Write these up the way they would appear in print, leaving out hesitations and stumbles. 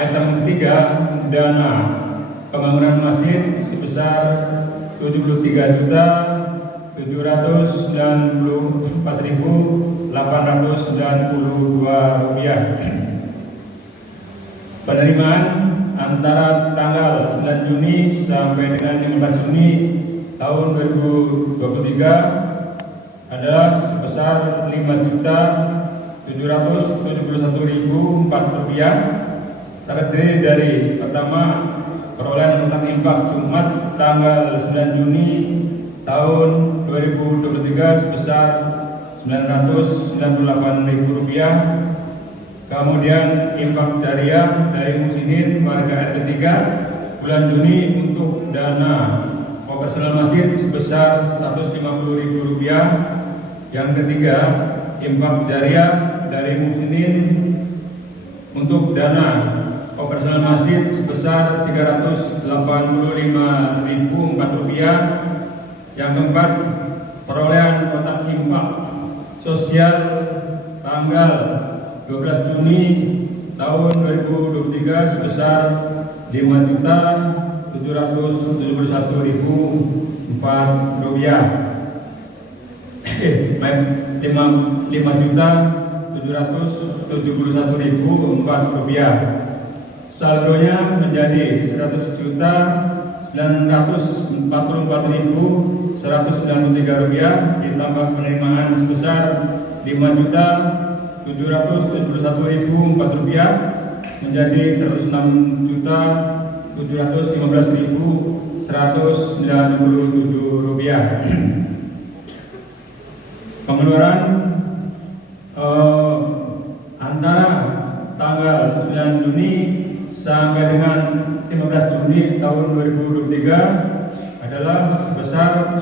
Item ketiga, dana pembangunan masjid sebesar 73.994.892 rupiah. Penerimaan antara tanggal 9 Juni sampai dengan 15 Juni tahun 2023 adalah sebesar 5.771.004 rupiah, terdiri dari pertama perolehan utang infak Jumat tanggal 9 Juni tahun 2023 sebesar 998.000 rupiah. Kemudian infak jariah dari muslimin warga RT 3 bulan Juni untuk dana operasional masjid sebesar 150.000 rupiah. Yang ketiga, infak jariah dari muslimin untuk dana operasional masjid sebesar 385.004 rupiah. Yang keempat, perolehan kotak infak sosial tanggal 12 Juni tahun 2023 sebesar 5.771.004 rupiah. 5.771.004 rupiah. Saldonya menjadi 100.944.193 rupiah ditambah penerimaan sebesar 5.771.004 rupiah menjadi 106.715.197 rupiah. Pengeluaran antara tanggal 9 Juni sampai dengan 15 Juni tahun 2023 adalah sebesar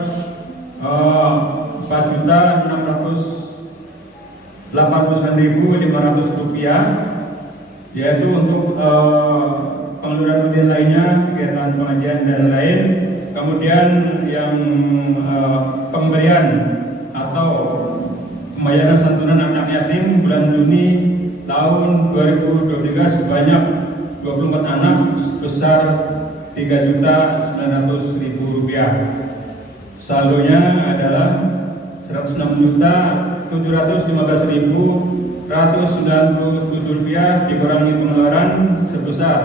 4.689.500 rupiah, yaitu untuk pengeluaran rutin lainnya, kegiatan pengajian dan lain. Kemudian yang pemberian atau pembayaran santunan anak yatim bulan Juni tahun 2023 sebanyak 24 anak sebesar 3.900.000 rupiah. Saldonya adalah 106.715.197 rupiah dikurangi pengeluaran sebesar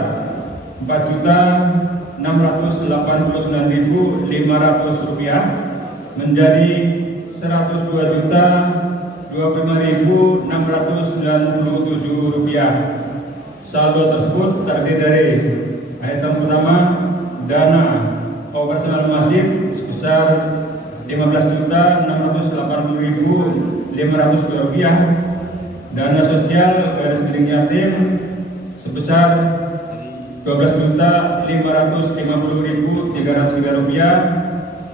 4.689.500 rupiah menjadi 102.025.697 rupiah. Saldo tersebut terdiri dari item pertama, dana operasional masjid sebesar 15.680.502 rupiah, dana sosial garis miring yatim sebesar 12.550.303 rupiah.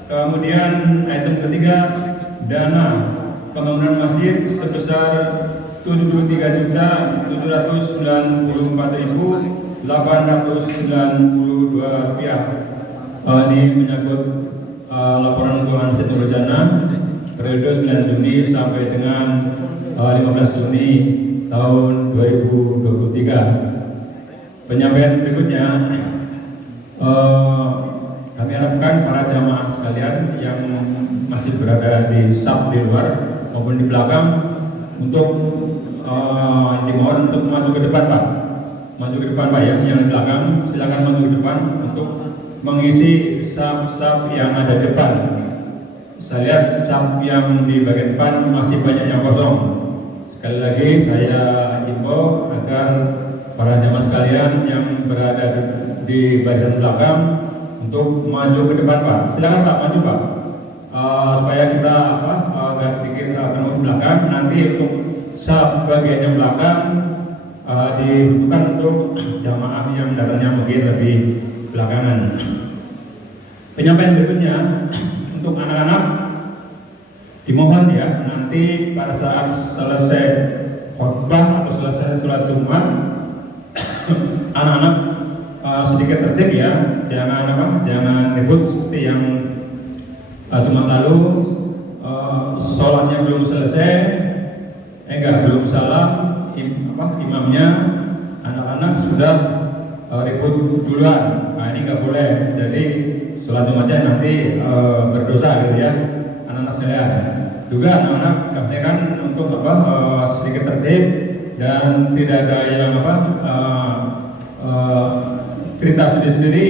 Kemudian item ketiga, dana pembangunan masjid sebesar 73.794.892 rupiah. Ini menyangkut laporan keuangan Masjid Nurul Jannah periode 9 Juni sampai dengan 15 Juni tahun 2023. Penyampaian berikutnya, kami harapkan para jamaah sekalian yang masih berada di saf di luar maupun di belakang untuk dimohon untuk maju ke depan, Pak. Maju ke depan, Pak, ya. Yang di belakang silakan maju ke depan untuk mengisi saf-saf yang ada di depan. Saya lihat saf yang di bagian depan masih banyak yang kosong. Sekali lagi saya himbau agar para jamaah sekalian yang berada di bagian belakang untuk maju ke depan, Pak. Silakan, Pak, maju, Pak. Supaya kita agak sedikit penuh belakang. Nanti untuk saf bagian yang belakang dibutuhkan untuk jamaah yang datangnya mungkin lebih belakangan. Penyampaian berikutnya untuk anak-anak dimohon ya, nanti pada saat selesai khutbah atau selesai sholat Jumat, anak-anak sedikit tertib ya, jangan ribut seperti yang Jumat lalu. Sholatnya belum selesai, belum salam, imamnya, anak-anak sudah ribut duluan. Nah ini nggak boleh. Jadi sholat Jumatnya nanti berdosa gitu ya, anak-anak sekalian. Juga anak-anak kasihkan untuk apa sedikit tertib dan tidak ada yang apa cerita sendiri-sendiri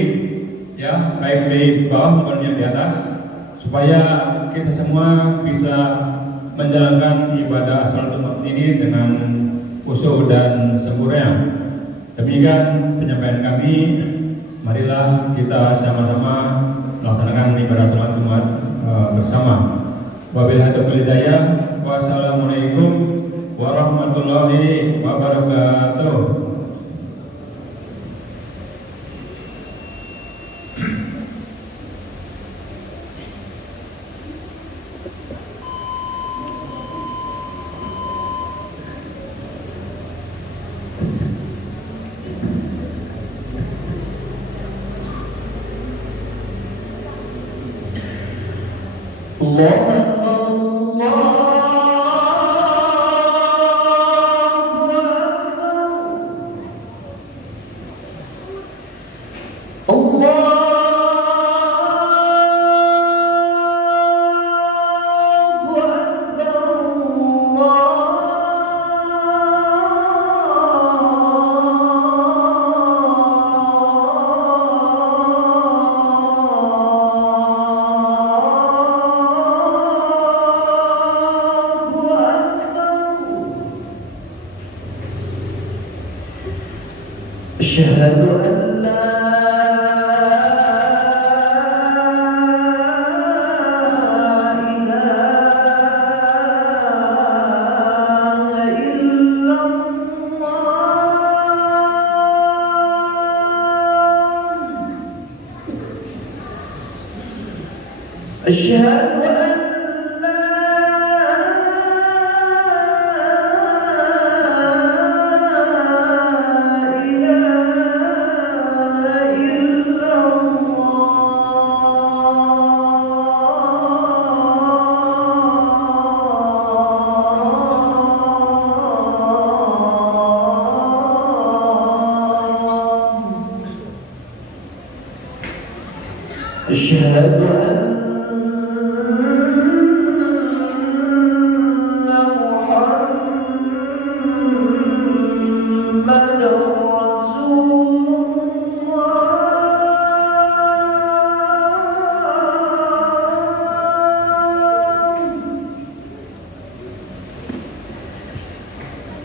ya, baik di bawah maupun yang di atas, supaya kita semua bisa menjalankan ibadah sholat Jumat ini dengan khusyuk dan sempurna. Demikian penyampaian kami. Marilah kita sama-sama melaksanakan ibadah sholat Jumat bersama. Wabillahi taufiq hidayah. Wassalamualaikum warahmatullahi wabarakatuh. أشهد أن لا إله إلا الله. أشهد أشهد أن محمدا رسول الله.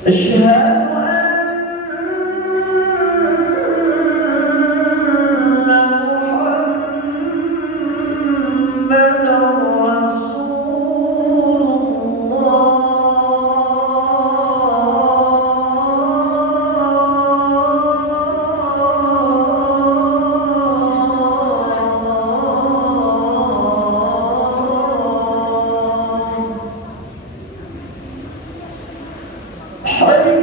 أشهد حي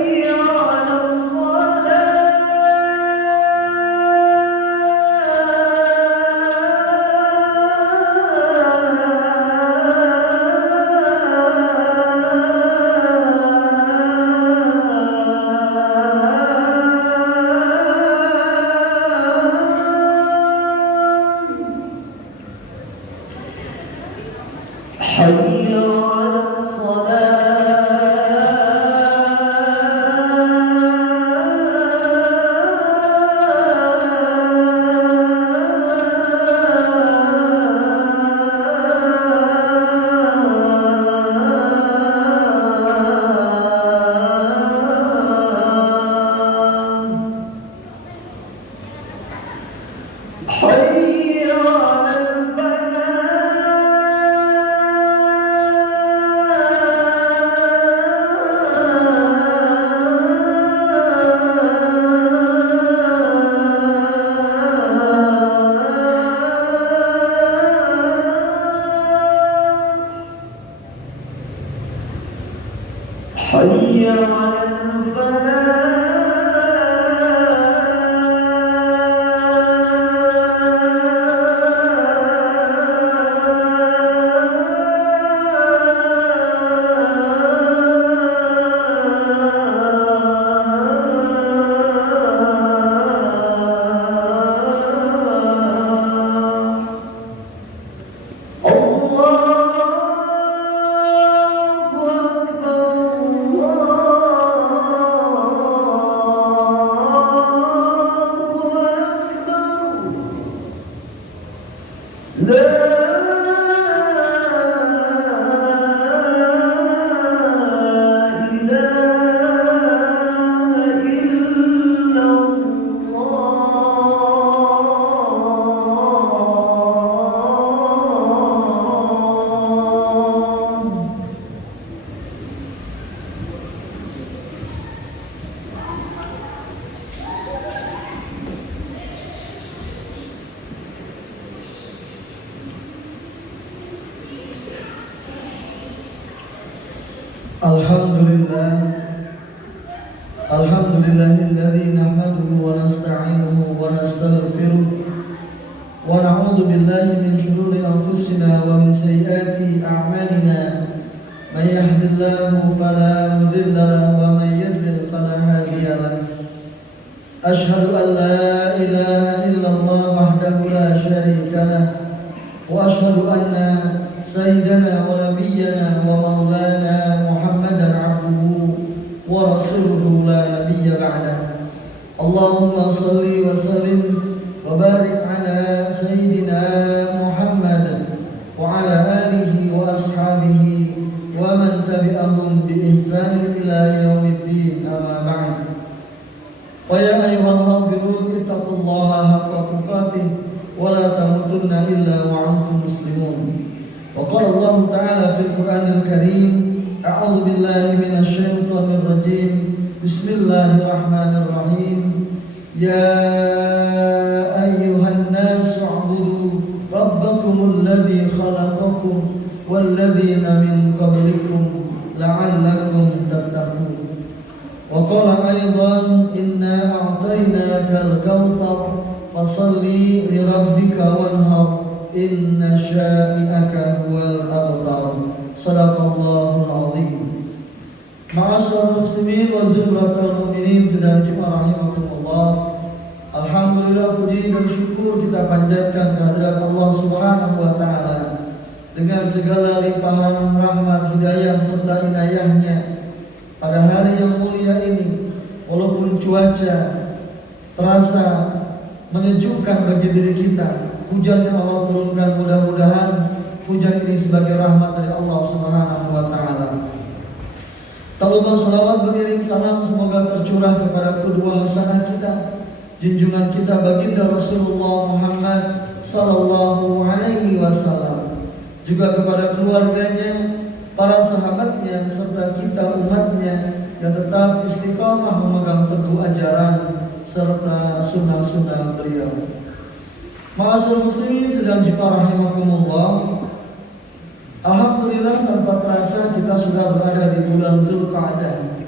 Alhamdulillah, alhamdulillahilladzi nahmaduhu wa nasta'inuhu wa nastaghfiruh wa na'udzu billahi min shururi anfusina wa min sayyiati a'malina. May yahdihillahu fala mudilla lahu wa may yudlil fala hadiya lahu. Ashhadu an la ilaha illallah wahdahu la syarika lahu wa ashhadu anna sayyidana wa nabiyyana wa maulana Muhammadan abduhu wa rasuluhu la nabiyya ba'dah. Allahumma salli wa sallim wa barik ala sayyidina Muhammad wa ala alihi wa ashabihi wa man tabi'ahum bi ihsanin ila yaumiddin, amma ba'd. Wa ya ayyuhal hafirun ittaqullaha haqqa tuqatih wa la tamutunna illa wa antum muslimun. Wa qala Allah ta'ala fil Qur'anil Karim, a'udzu billahi minasy syaithanir rajim. Bismillahirrahmanirrahim. Ya ayyuhan nasu 'budu rabbakumul ladzi khalaqakum wal ladzina min qablikum la'allakum tattaqun. Wa qala aidan inna a'tainakal kautsar fasalli li rabbika wanhar inna syani'aka huwal abtar. Shadaqallahul azim. Ma'asyiral muslimin wa zumratul mu'minin sedang Jumat rahimakumullah. Alhamdulillah, puji dan syukur kita panjatkan kehadirat Allah Subhanahu wa taala dengan segala limpahan rahmat, hidayah serta inayahnya pada hari yang mulia ini. Walaupun cuaca terasa menyejukkan bagi diri kita, hujan yang Allah turunkan, mudah-mudahan hujan ini sebagai rahmat dari Allah Subhanahu wa taala. Tak lupa salawat beriring salam semoga tercurah kepada kedua hasanah kita, junjungan kita baginda Rasulullah Muhammad sallallahu alaihi wasallam, juga kepada keluarganya, para sahabatnya serta kita umatnya yang tetap istiqamah memegang teguh ajaran serta sunnah-sunnah beliau. Ma'asyiral muslimin sedang Jumat rahimakumullah. Alhamdulillah, tanpa terasa kita sudah berada di bulan Zulqa'dah.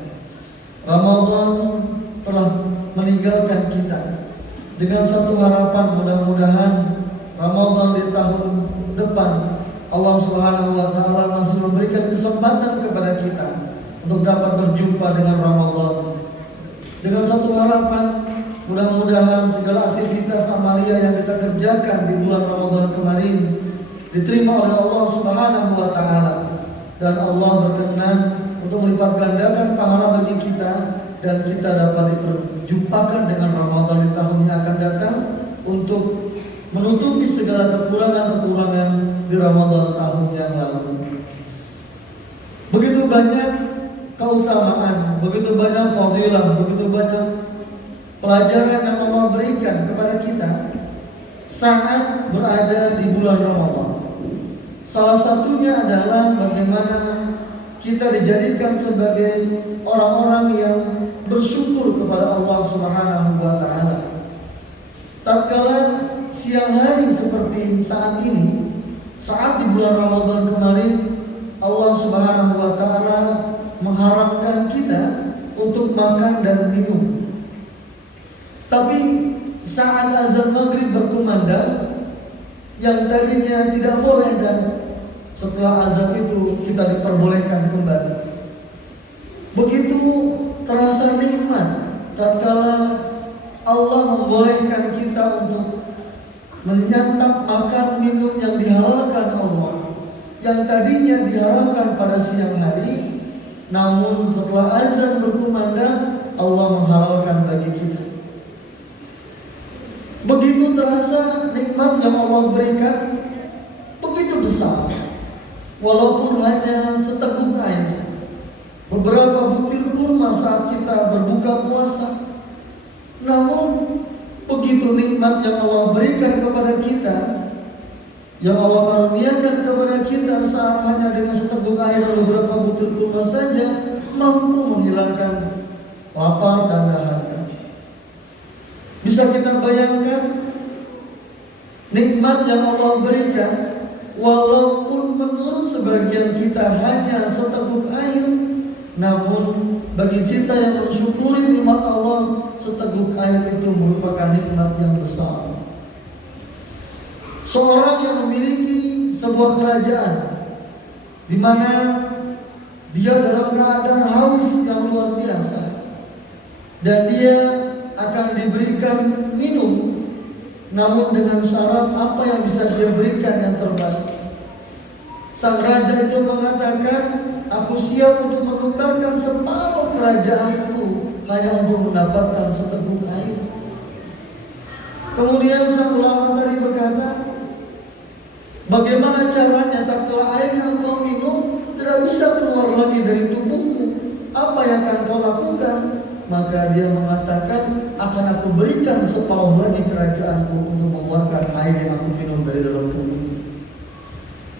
Ramadan telah meninggalkan kita. Dengan satu harapan, mudah-mudahan Ramadan di tahun depan Allah Subhanahu wa taala masih memberikan kesempatan kepada kita untuk dapat berjumpa dengan Ramadan. Dengan satu harapan, mudah-mudahan segala aktivitas amalia yang kita kerjakan di bulan Ramadan kemarin diterima oleh Allah Subhanahu wa taala, dan Allah berkenan untuk melipat gandakan pahala bagi kita, dan kita dapat diperjumpakan dengan Ramadan di tahun yang akan datang untuk menutupi segala kekurangan-kekurangan di Ramadan tahun yang lalu. Begitu banyak keutamaan, begitu banyak fadilah, begitu banyak pelajaran yang Allah berikan kepada kita saat berada di bulan Ramadan. Salah satunya adalah bagaimana kita dijadikan sebagai orang-orang yang bersyukur kepada Allah Subhanahu wa taala. Tatkala siang hari seperti saat ini, saat di bulan Ramadan kemarin, Allah Subhanahu wa taala mengharamkan kita untuk makan dan minum. Tapi saat azan maghrib berkumandang, yang tadinya tidak boleh, dan setelah azan itu kita diperbolehkan kembali. Begitu terasa nikmat tatkala Allah membolehkan kita untuk menyantap makan minum yang dihalalkan Allah, yang tadinya diharamkan pada siang hari, namun setelah azan berkumandang Allah menghalalkan bagi kita. Begitu terasa nikmat yang Allah berikan begitu besar, walaupun hanya seteguk air, beberapa butir kurma saat kita berbuka puasa, namun begitu nikmat yang Allah berikan kepada kita, yang Allah karuniakan kepada kita saat hanya dengan seteguk air dan beberapa butir kurma saja mampu menghilangkan lapar dan dahaga. Bisa kita bayangkan nikmat yang Allah berikan, walaupun menurut sebagian kita hanya seteguk air, Namun bagi kita yang mensyukuri nikmat Allah, seteguk air itu merupakan nikmat yang besar. Seorang yang memiliki sebuah kerajaan di mana dia dalam keadaan haus yang luar biasa, dan dia akan diberikan minum, namun dengan syarat apa yang bisa dia berikan yang terbaik. Sang raja itu mengatakan, aku siap untuk menukarkan separuh kerajaanku hanya untuk mendapatkan seteguk air. Kemudian sang ulama tadi berkata, bagaimana caranya tatkala air yang kau minum tidak bisa keluar lagi dari tubuhmu? Apa yang akan kau lakukan? Maka dia mengatakan, akan aku berikan separuh lagi kerajaanku untuk mengeluarkan air yang aku minum dari dalam tubuh.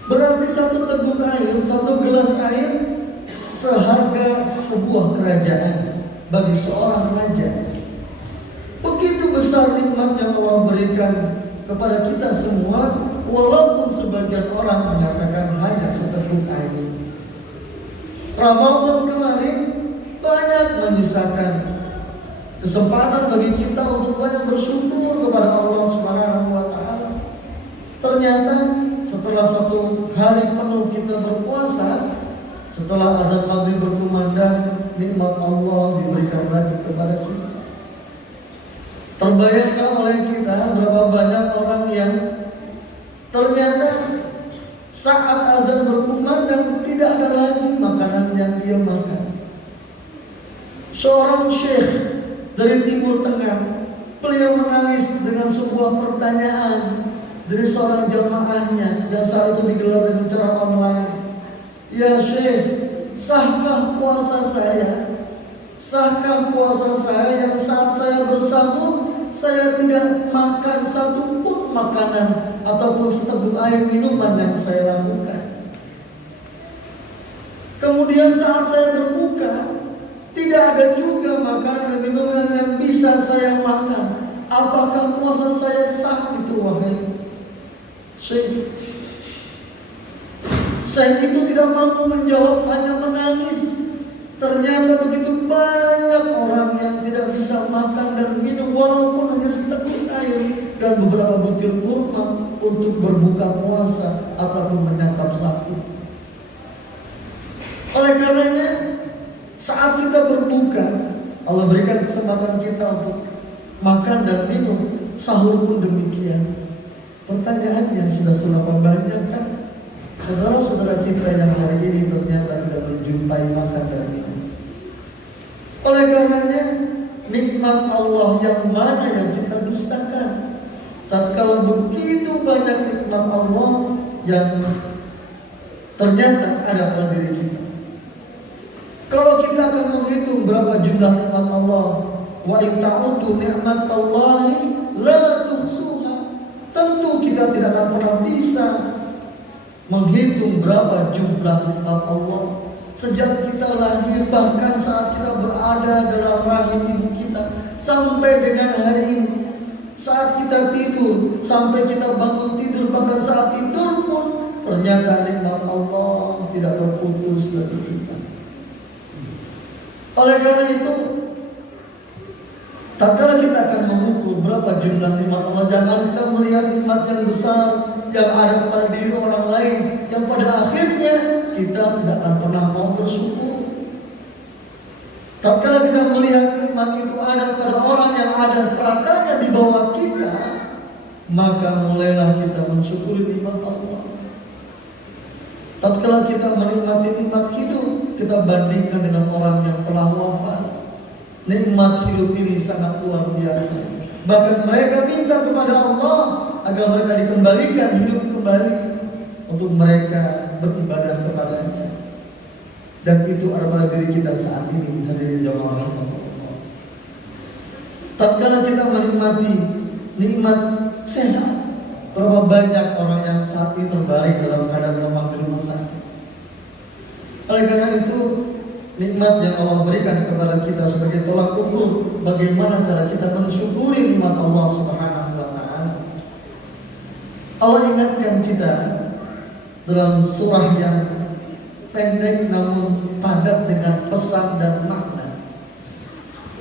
Berarti satu teguk air, satu gelas air seharga sebuah kerajaan bagi seorang raja. Begitu besar nikmat yang Allah berikan kepada kita semua, walaupun sebagian orang mengatakan hanya seteguk air. Ramadan kemarin banyak menyisakan kesempatan bagi kita untuk banyak bersyukur kepada Allah Subhanahu wa taala. Ternyata setelah satu hari penuh kita berpuasa, setelah azan maghrib berkumandang, nikmat Allah diberikan lagi kepada kita. Terbayangkan oleh kita berapa banyak orang yang ternyata saat azan berkumandang tidak ada lagi makanan yang dia makan. Seorang syekh dari Timur Tengah, beliau menangis dengan sebuah pertanyaan dari seorang jamaahnya yang saat itu digelar dengan cara online. Ya syekh, sahkah puasa saya? Sahkah puasa saya yang saat saya bersahur saya tidak makan satu pun makanan ataupun seteguk air minuman yang saya lakukan? Kemudian saat saya berbuka, tidak ada juga makanan dan minuman yang bisa saya makan. Apakah puasa saya sah itu, wahai syekh? Syekh itu tidak mampu menjawab, hanya menangis. Ternyata begitu banyak orang yang tidak bisa makan dan minum walaupun hanya seteguk air dan beberapa butir kurma untuk berbuka puasa ataupun menyantap sahur. Oleh karenanya, saat kita berbuka, Allah berikan kesempatan kita untuk makan dan minum. Sahur pun demikian. Pertanyaannya, sudah seberapa banyak kan saudara-saudara kita yang hari ini ternyata tidak menjumpai makan dan minum? Oleh karenanya, nikmat Allah yang mana yang kita dustakan? Tatkala begitu banyak nikmat Allah yang ternyata ada pada diri kita. Kalau kita akan menghitung berapa jumlah nikmat Allah, wa in ta'uddu ni'matallahi la tuhsuha, tentu kita tidak akan pernah bisa menghitung berapa jumlah nikmat Allah. Sejak kita lahir, bahkan saat kita berada dalam rahim ibu kita, sampai dengan hari ini, saat kita tidur, sampai kita bangun tidur, bahkan saat tidur pun ternyata nikmat Allah tidak terputus bagi kita. Oleh karena itu, tatkala kita akan mengukur berapa jumlah nikmat Allah, jangan kita melihat nikmat yang besar yang ada pada diri orang lain, yang pada akhirnya kita tidak akan pernah mau bersyukur. Tatkala kita melihat nikmat itu ada pada orang yang ada stratanya di bawah kita, maka mulailah kita mensyukuri nikmat Allah. Tatkala kita menikmati nikmat hidup, kita bandingkan dengan orang yang telah wafat. Nikmat hidup ini sangat luar biasa. Bahkan mereka minta kepada Allah agar mereka dikembalikan hidup kembali untuk mereka beribadah kepadanya. Dan itu ada pada diri kita saat ini, hadirin jamaah Allah. Tatkala kita menikmati nikmat sehat, berapa banyak orang yang saat ini terbaring dalam keadaan lemah di rumah sakit. Oleh karena itu, nikmat yang Allah berikan kepada kita sebagai tolak ukur bagaimana cara kita mensyukuri nikmat Allah Subhanahu wa taala. Allah ingatkan kita dalam surah yang pendek namun padat dengan pesan dan makna.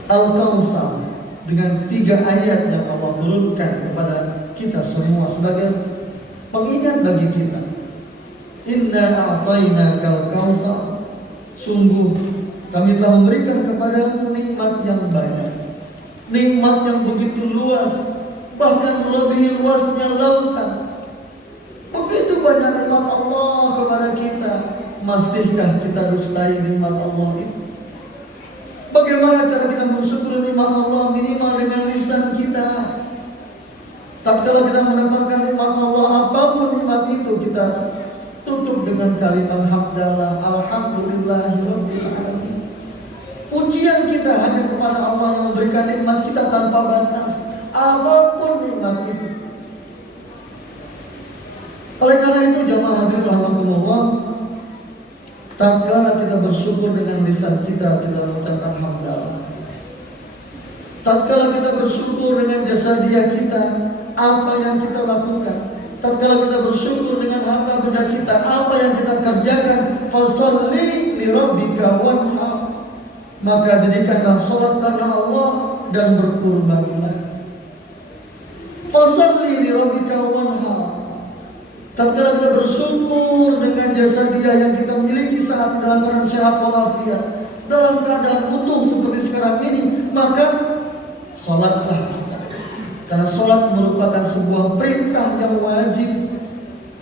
Al-Kautsar dengan 3 ayat yang Allah turunkan kepada kita semua sebagai pengingat bagi kita. Inna a'tainakal kautsar, sungguh kami telah memberikan kepadamu nikmat yang banyak, nikmat yang begitu luas, bahkan melebihi luasnya lautan. Begitu banyak nikmat Allah kepada kita, masihkah kita dustai nikmat Allah itu? Bagaimana cara kita bersyukur nikmat Allah? Minimal dengan lisan kita. Tatkala kita mendapatkan nikmat Allah, apapun nikmat itu, kita tutup dengan kalimat hamdalah, alhamdulillahirabbil alamin. Ujian kita hanya kepada Allah yang memberikan nikmat kita tanpa batas, apapun nikmat itu. Oleh karena itu jamaah hadirin rahimakumullah, tatkala kita bersyukur dengan lisan kita, kita mengucapkan hamdalah. Tatkala kita bersyukur dengan jasadiah kita, apa yang kita lakukan. Tatkala kita bersyukur dengan harta benda kita, apa yang kita kerjakan. Fasholli li rabbika wanhar, maka jadikanlah sholat karena Allah dan berkurbanlah. Fasholli li rabbika wanhar. Tatkala kita bersyukur dengan jasadiah yang kita miliki saat dalam keadaan sehat walafiat, dalam keadaan utuh seperti sekarang ini, maka sholatlah kita. Karena sholat merupakan sebuah perintah yang wajib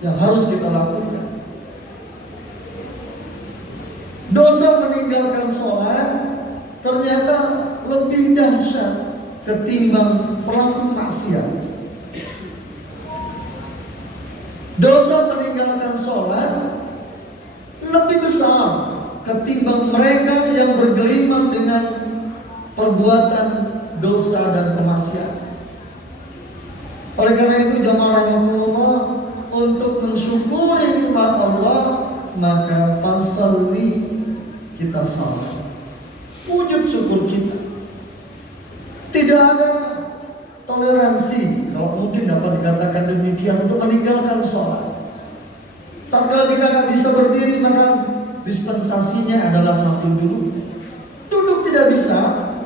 yang harus kita lakukan. Dosa meninggalkan sholat ternyata lebih dahsyat ketimbang pelaku maksiat. Dosa meninggalkan sholat lebih besar ketimbang mereka yang bergelimang dengan perbuatan dosa dan kemaksiatan. Oleh karena itu jamaah rahimakumullah, untuk mensyukuri nikmat Allah, maka fasholli, kita salat. Wujud syukur kita. Tidak ada toleransi, kalau mungkin dapat dikatakan demikian, untuk meninggalkan sholat. Tatkala kita nggak bisa berdiri, maka dispensasinya adalah sambil duduk. Duduk tidak bisa,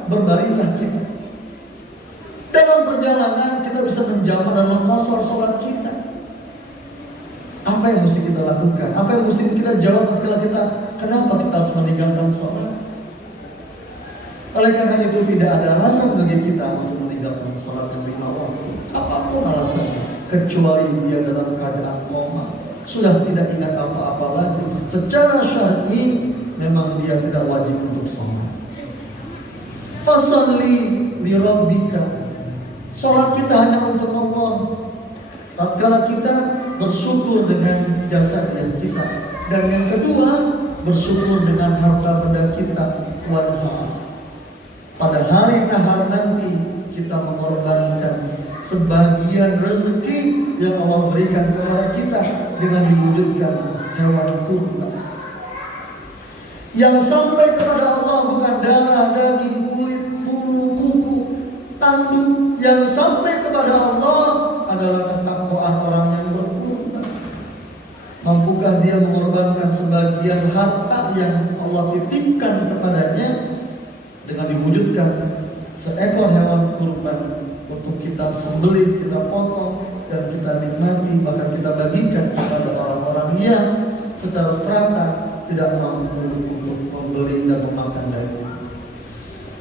berbaringlah kita. Dalam perjalanan kita bisa menjamak dalam qasar sholat kita. Apa yang mesti kita lakukan? Apa yang mesti kita jawab tatkala kita, kenapa kita harus meninggalkan sholat? Oleh karena itu tidak ada alasan bagi kita untuk meninggalkan sholat yang 5 waktu, apapun alasannya, kecuali dia dalam keadaan koma, sudah tidak ingat apa-apa lagi. Secara syar'i memang dia tidak wajib untuk sholat. Fasholli li rabbika, sholat kita hanya untuk Allah. Tatkala kita bersyukur dengan jasad kita, dan yang kedua bersyukur dengan harta benda kita. Pada hari nahar nanti kita mengorbankan sebagian rezeki yang Allah berikan kepada kita dengan diwujudkan hewan kurban. Yang sampai kepada Allah bukan darah, daging, kulit, bulu, kuku, tanduk. Yang sampai kepada Allah adalah ketakwaan orang yang berkurban. Mampukah dia mengorbankan sebagian harta yang Allah titipkan kepadanya dengan diwujudkan seekor hewan kurban untuk kita sembelih, kita potong, dan kita nikmati, bahkan kita bagikan kepada orang-orang yang secara serata tidak mampu untuk membeli dan memakan daging.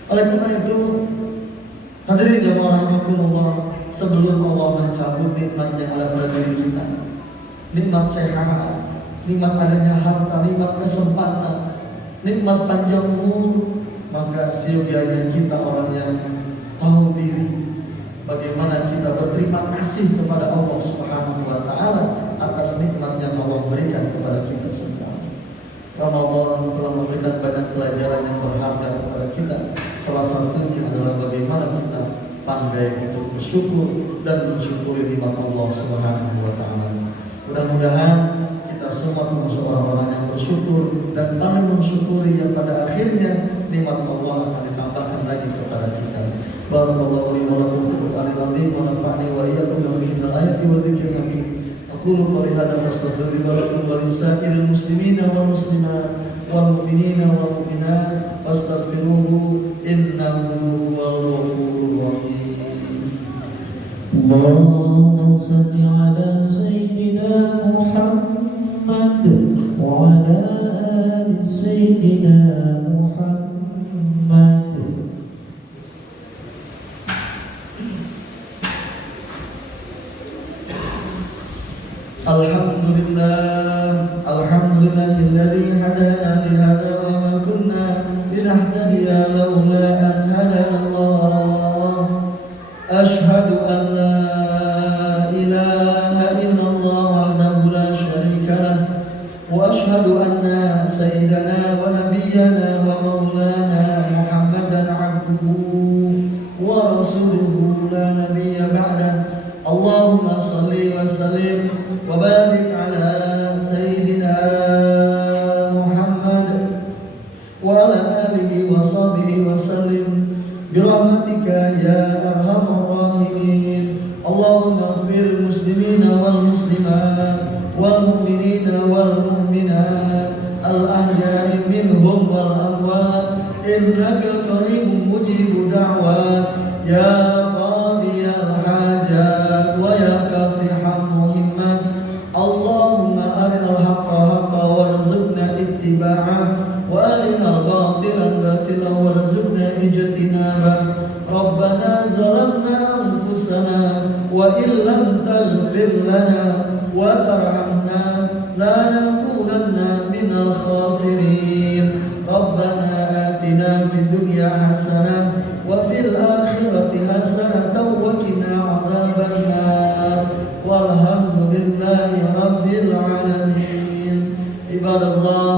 Oleh karena itu, hadirin jamaah rahimakumullah, sebelum Allah mencabut nikmat yang ada pada diri kita, nikmat sehat, nikmat adanya harta, nikmat kesempatan, nikmat panjang umur, maka seyogianya kita orang yang tahu diri, bagaimana kita berterima kasih kepada Allah Subhanahu wa taala atas nikmat yang Allah berikan kepada kita semua. Ramadan telah memberikan banyak pelajaran yang berharga kepada kita. Salah satunya adalah bagaimana kita pandai untuk bersyukur dan mensyukuri nikmat Allah Subhanahu wa taala. Mudah-mudahan kita semua termasuk orang-orang yang bersyukur dan pandai mensyukuri, yang pada akhirnya nikmat Allah akan ditambahkan lagi kepada kita. Barakallahu li wa lakum fil Qur'anil azim wa nafa'ani wa iyyakum bi ayati wa dzikril hakim. Aqulu qawli hadza wa astaghfirullaha wa lakum wa lisa'iril muslimina wal muslimat والمؤمنين والمؤمنات واستغفروه إنه هو الغفور الرحيم. اللهم صل على سيدنا محمد وعلى آل سيدنا محمد. الحمد لله الذي هدانا لهذا وما كنا لنهتدي لولا أن هدانا الله. أشهد أن لا إله إلا الله وحده لا شريك له، وأشهد أن سيدنا ونبينا ومولانا محمدا عبده ورسوله لا نبي بعده. اللهم صل وسلم وبارك على سيدنا محمد وعلى آله وصحبه وسلم برحمتك يا أرحم الراحمين. اللهم اغفر المسلمين والمسلمات والمؤمنين والمؤمنات الأحياء منهم والأموات إنك قريب مجيب دعوات يا قاضي الحاجات ويا كافح المهمات. اللهم أرنا الحق حقا وارزقنا اتباعه وأرنا الباطل باطلا وارزقنا اجتنابه. ربنا ظلمنا أنفسنا وإن لم تغفر لنا وترحمنا لنكونن من الخاسرين. ربنا آتنا في الدنيا حسنة وفي الآخرة حسنة وقنا عذاب النار والحمد لله رب العالمين. عباد الله